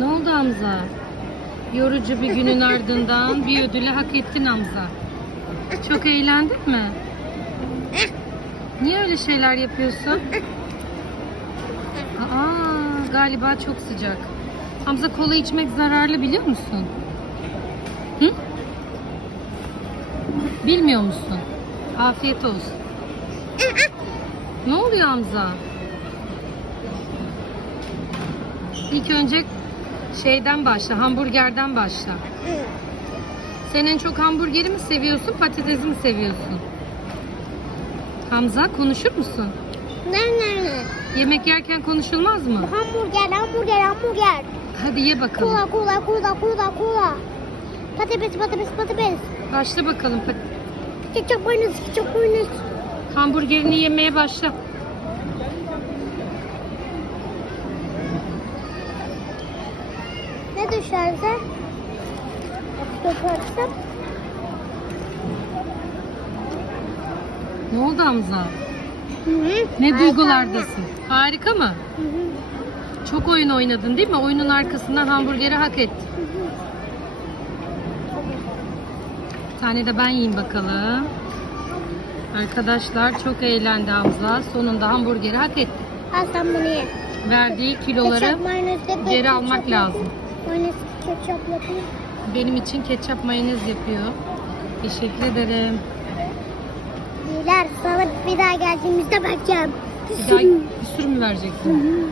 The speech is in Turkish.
Ne oldu Hamza? Yorucu bir günün ardından bir ödülü hak ettin Hamza. Çok eğlendin mi? Niye öyle şeyler yapıyorsun? Aa, galiba çok sıcak. Hamza kola içmek zararlı biliyor musun? Hı? Bilmiyor musun? Afiyet olsun. Ne oluyor Hamza? İlk önce şeyden başla, hamburgerden başla. Sen en çok hamburgeri mi seviyorsun, patatesi mi seviyorsun? Hamza konuşur musun? Ne ne ne? Yemek yerken konuşulmaz mı? Hamburger, hamburger, hamburger. Hadi ye bakalım. Kola, kola, kola, kola, kola. Patates, patates, patates. Başla bakalım. Pat- Ketçap mayonez, ketçap mayonez. Hamburgerini yemeye başla. Düşerse? Yaparsam. Ne oldu Hamza? Hı hı. Ne duygulardasın? Harika mı? Hı hı. Çok oyun oynadın değil mi? Oyunun arkasından hamburgeri hak ettin. Bir tane de ben yiyeyim bakalım. Arkadaşlar çok eğlendi Hamza. Sonunda hamburgeri hak etti. Al sen bunu ye. Verdiği kiloları geri almak lazım. Mayonez ketçap yapayım. benim için ketçap mayonez yapıyor. Teşekkür ederim. İyiler sana bir daha geldiğimizde bakacağım. Bir daha bir sürü mü vereceksin?